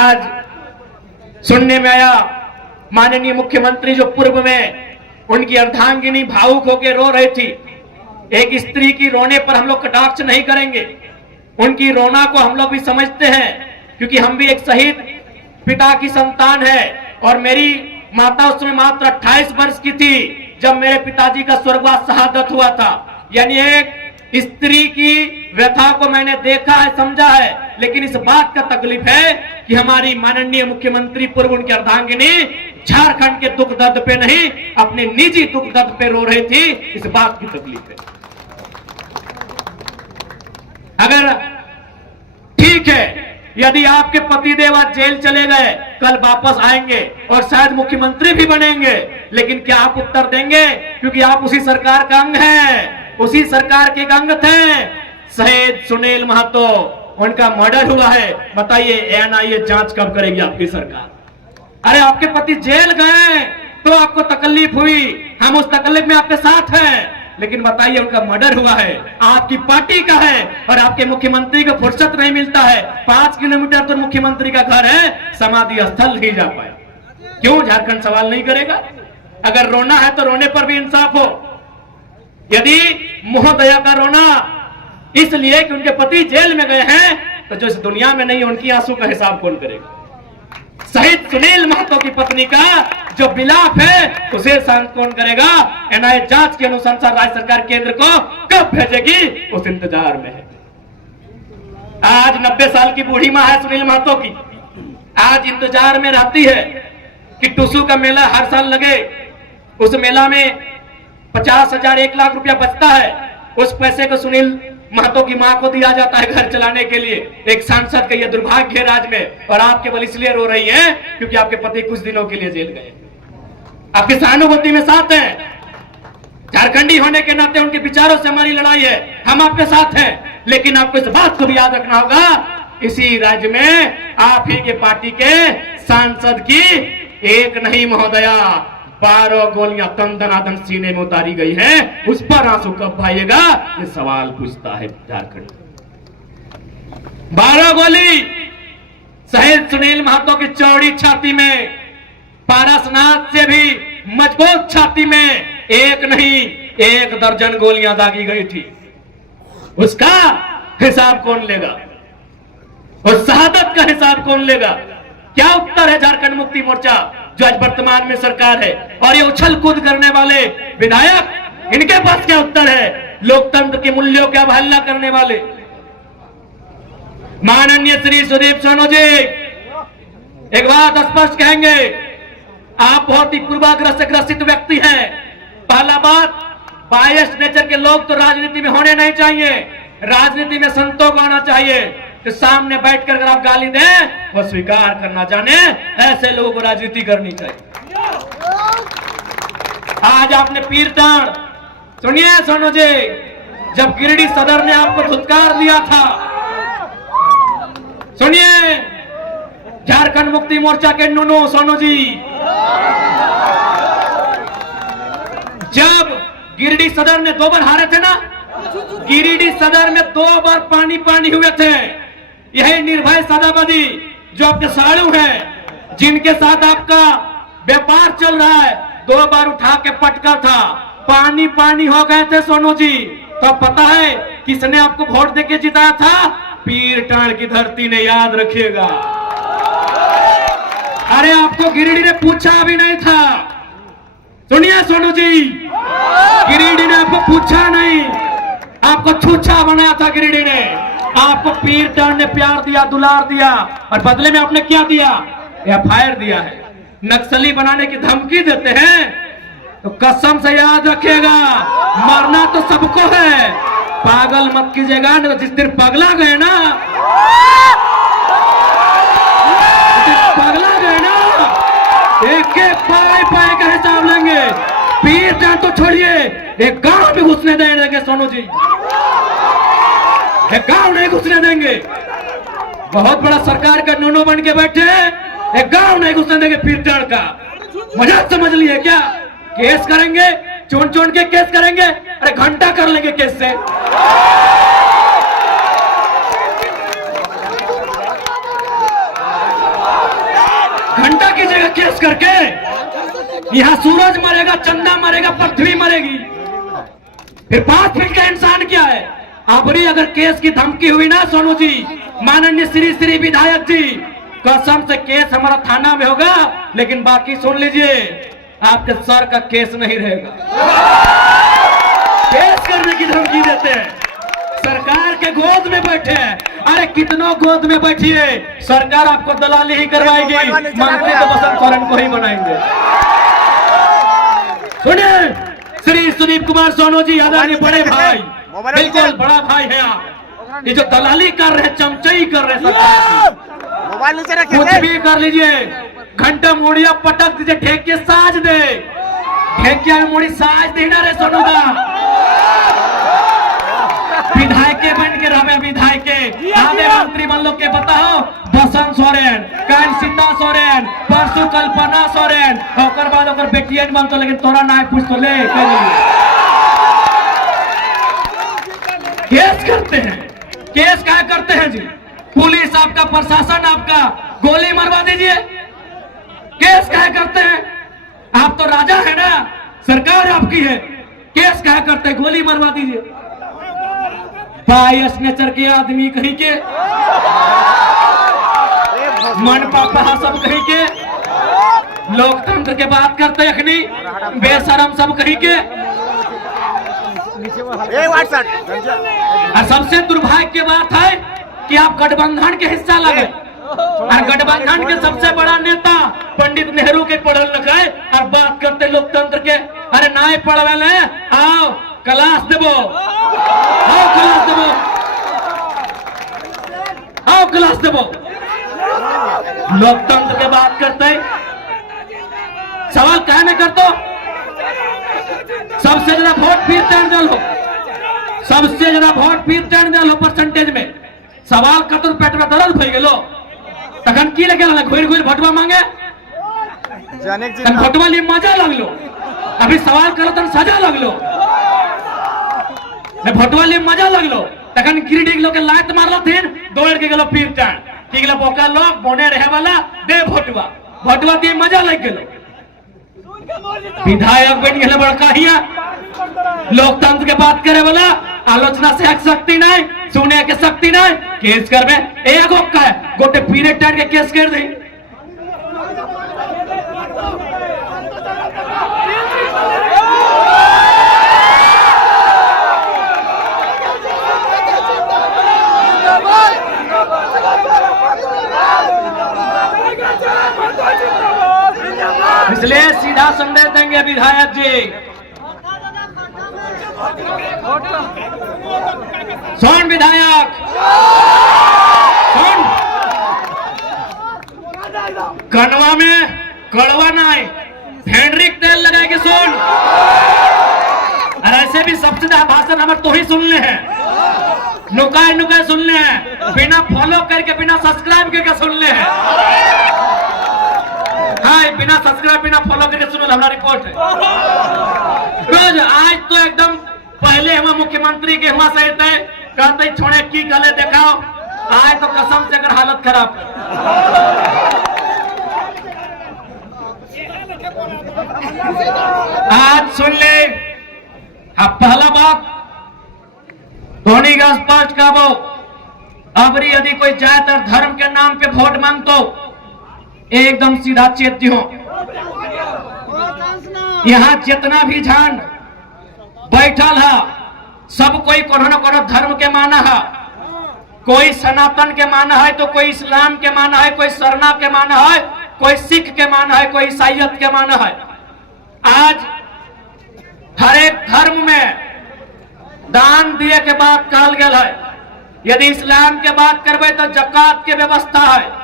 आज सुनने में आया माननीय मुख्यमंत्री जो पूर्व में उनकी अर्धांगिनी भावुक होकर रो रही थी। एक स्त्री की रोने पर हम लोग कटाक्ष नहीं करेंगे, उनकी रोना को हम लोग भी समझते हैं, क्योंकि हम भी एक शहीद पिता की संतान है। और मेरी माता उस समय मात्र 28 वर्ष की थी जब मेरे पिताजी का स्वर्गवास शहादत हुआ था। यानी एक स्त्री की व्यथा को मैंने देखा है, समझा है, लेकिन इस बात का तकलीफ है कि हमारी माननीय मुख्यमंत्री पूर्व उनकी अर्धांगिनी झारखंड के दुख दर्द पे नहीं, अपने निजी दुख दर्द पे रो रही थी। इस बात की तकलीफ है। अगर ठीक है, यदि आपके पतिदेव आज जेल चले गए, कल वापस आएंगे और शायद मुख्यमंत्री भी बनेंगे, लेकिन क्या आप उत्तर देंगे? क्योंकि आप उसी सरकार का अंग हैं, उसी सरकार के अंग थे। शहीद सुनील महतो, उनका मर्डर हुआ है। बताइए एनआईए जांच कब करेगी आपकी सरकार? अरे आपके पति जेल गए तो आपको तकलीफ हुई, हम उस तकलीफ में आपके साथ हैं, लेकिन बताइए उनका मर्डर हुआ है, आपकी पार्टी का है, और आपके मुख्यमंत्री को फुर्सत नहीं मिलता है। 5 किलोमीटर तो मुख्यमंत्री का घर है, समाधि स्थल नहीं जा पाए। क्यों झारखंड सवाल नहीं करेगा? अगर रोना है तो रोने पर भी इंसाफ हो। यदि महोदया का रोना इसलिए कि उनके पति जेल में गए हैं, तो जो इस दुनिया में नहीं, उनकी आंसू का हिसाब कौन करेगा? शहीद सुनील महतो की पत्नी का जो विलाप है, उसे शांत कौन करेगा? एनआईए जांच की अनुशंसा राज्य सरकार केंद्र को कब भेजेगी, उस इंतजार में है। आज 90 साल की बूढ़ी मां है सुनील महतो की, आज इंतजार में रहती है कि टुसू का मेला हर साल लगे। उस मेला में 50,000 1 लाख रुपया बचता है, उस पैसे को सुनील महतो की मां को दिया जाता है घर चलाने के लिए। एक सांसद का यह दुर्भाग्य है राज्य में, और आप केवल इसलिए रो रही हैं क्योंकि आपके पति कुछ दिनों के लिए जेल गए। आपकी सहानुभूति में साथ हैं, झारखंडी होने के नाते उनके विचारों से हमारी लड़ाई है, हम आपके साथ हैं। लेकिन आपको इस बात को भी याद रखना होगा, इसी राज्य में आप ही के पार्टी के सांसद की एक नहीं महोदया 12 गोलियां तन दनादन सीने में उतारी गई है। उस पर आंसू कब भाइएगा, ये सवाल पूछता है झारखंड। 12 गोली शहीद सुनील महतो की चौड़ी छाती में, पारसनाथ से भी मजबूत छाती में एक नहीं 1 दर्जन गोलियां दागी गई थी। उसका हिसाब कौन लेगा? उस शहादत का हिसाब कौन लेगा? क्या उत्तर है झारखंड मुक्ति मोर्चा जो आज वर्तमान में सरकार है, और ये उछल कूद करने वाले विधायक, इनके पास क्या उत्तर है? लोकतंत्र के मूल्यों की अवहेलना करने वाले माननीय श्री सुदीप सोनू जी एक बात स्पष्ट कहेंगे, आप बहुत ही पूर्वाग्रह से ग्रसित व्यक्ति हैं। पहला बात, बायस नेचर के लोग तो राजनीति में होने नहीं चाहिए, राजनीति में संतों को आना चाहिए। तो सामने बैठकर अगर आप गाली दें, वो स्वीकार करना जाने, ऐसे लोगों को राजनीति करनी चाहिए। आज आपने पीरटाण, सुनिए सोनू जी, जब गिरिडीह सदर ने आपको धुतकार दिया था, सुनिए झारखंड मुक्ति मोर्चा के नुनू सोनू जी, जब गिरिडीह सदर ने 2 बार हारे थे ना, गिरिडीह सदर में 2 बार पानी पानी हुए थे। यही निर्भय सदाबदी जो आपके साड़ू हैं, जिनके साथ आपका व्यापार चल रहा है, 2 बार उठा के पटका था, पानी पानी हो गए थे सोनू जी। तो पता है किसने आपको वोट देके जिताया था? पीरटाण की धरती ने, याद रखिएगा। अरे आपको गिरिडीह ने पूछा भी नहीं था, सुनिए सोनू जी, गिरिडीह ने आपको पूछा नहीं, आपको छूछा बनाया था गिरिडीह ने। आपको पीरटाण ने प्यार दिया, दुलार दिया, और बदले में आपने क्या दिया? एफआईआर दिया है। नक्सली बनाने की धमकी देते हैं, तो कसम से याद रखिएगा, मरना तो सबको है, पागल मत कीजिएगा। जिस दिन पगला गए ना, पगला गए ना, एक एक पाए पाए का हिसाब लेंगे। पीरटाण तो छोड़िए, एक गांव भी घुसने देंगे सोनू जी, एक गांव नहीं घुसने देंगे। बहुत बड़ा सरकार का नोनो बन के बैठे, एक गांव नहीं घुसने देंगे पीरटाण का। मजाक समझ लिए क्या? केस करेंगे, चुन चुन के केस करेंगे, अरे घंटा कर लेंगे केस से। घंटा कीजिएगा केस करके। यहाँ सूरज मरेगा, चंदा मरेगा, पृथ्वी मरेगी, फिर 5 फीट का इंसान क्या है? अबरी अगर केस की धमकी हुई ना सोनू जी, माननीय श्री विधायक जी, कसम से केस हमारा थाना में होगा, लेकिन बाकी सुन लीजिए, आपके सर का केस नहीं रहेगा। केस करने की धमकी देते हैं, सरकार के गोद में बैठे हैं। अरे कितनों गोद में बैठिए, सरकार आपको दलाली ही करवाएगी, मंत्री तो बसंत सोरेन को ही बनाएंगे। सुनिए, श्री सुदीप कुमार सोनू जी, आदरणीय बड़े भाई, बिल्कुल बड़ा भाई है आप। ये जो दलाली कर रहे, चमचाई कर रहे सरकार की, कुछ भी कर लीजिए, घंटा मुड़िया पटक दीजिए, ठेके साज दे, ठेकिया में मुड़ी साज देना रे सोनू दा। विधायक बन के रहे, विधायक हमें मंत्री बन लो के बताओ, बसंत सोरेन, काल सीता सोरेन, परसों कल्पना सोरेन, और बाद ओकर बेटियन बनतो, लेकिन तोरा ना पूछ तो ले केस करते हैं। केस क्या करते हैं जी? पुलिस आपका, प्रशासन आपका, गोली मरवा दीजिए। केस क्या करते हैं? आप तो राजा है ना, सरकार आपकी है, केस क्या करते हैं? गोली मरवा दीजिए। बायस नेचर के आदमी कहीं के, मन पापा सब कहीं के, लोकतंत्र के बात करते अखनी, बेशरम सब कहीं के। और सबसे दुर्भाग्य की बात है कि आप गठबंधन के हिस्सा लगे, और गठबंधन के सबसे बड़ा नेता पंडित नेहरू के पढ़ल लिखे, और बात करते लोकतंत्र के। अरे ना पढ़वे, आओ क्लास देवो, आओ क्लास देवो, आओ क्लास देवो। लोकतंत्र के बात करते, सवाल क्या नहीं करते? सबसे ज्यादा वोट फिर दल हो, सबसे ज्यादा वोट फिर दल हो परसेंटेज में। सवाल करते पेट में दर्द भई गेलो, तखन की लगे घुर घुर भटवा मांगे, भटवा लिए मजा लगलो, अभी सवाल करो तो सजा लगलो, भटवा लिए मजा लगलो, तखन गिरिडीह लोग के लात मारला थीन, दौड़ के गेलो फिर टाण की गेलो, बोका लोग बोने रहे वाला दे भटवा, भटवा दिए मजा लग गेलो। विधायक बन गए बड़का हिया, लोकतंत्र के बात करे वाला, आलोचना से शक्ति नहीं, सुने के शक्ति नहीं, केस करबे एक का है, गोटे पीरियड टाइम के केस कर दी। इसलिए सीधा संदेश देंगे विधायक जी, सुन विधायक, सुन, कनवा में कड़वा नहीं, फेंड्रिक तेल लगा के सुन। और ऐसे भी सबसे ज्यादा भाषण हमारे तो ही सुनने हैं, नुकाए नुकाए सुनने हैं, बिना फॉलो करके, बिना सब्सक्राइब करके सुनने हैं। हाँ, बिना सब्सक्राइब बिना फॉलो करके सुनो, हमारा रिपोर्ट है रोज। आज तो एकदम पहले हम मुख्यमंत्री के हुआ सही थे, कहते छोड़े की गले देखाओ, आज तो कसम से अगर हालत खराब। आज सुन ले, अब पहला बात धोनी का स्पष्ट काबो, अबरी यदि कोई जात और धर्म के नाम पे वोट मांगतो, एकदम सीधा चेत हो। यहाँ जितना भी झंड बैठल है, सब कोई कोनो न कोनो धर्म के माना है, कोई सनातन के माना है, तो कोई इस्लाम के माना है, कोई सरना के माना है, कोई सिख के माना है, कोई ईसाइयत के माना है। आज हर एक धर्म में दान दिए के बात कहल गया है। यदि इस्लाम के बात करबे तो जकात के व्यवस्था है,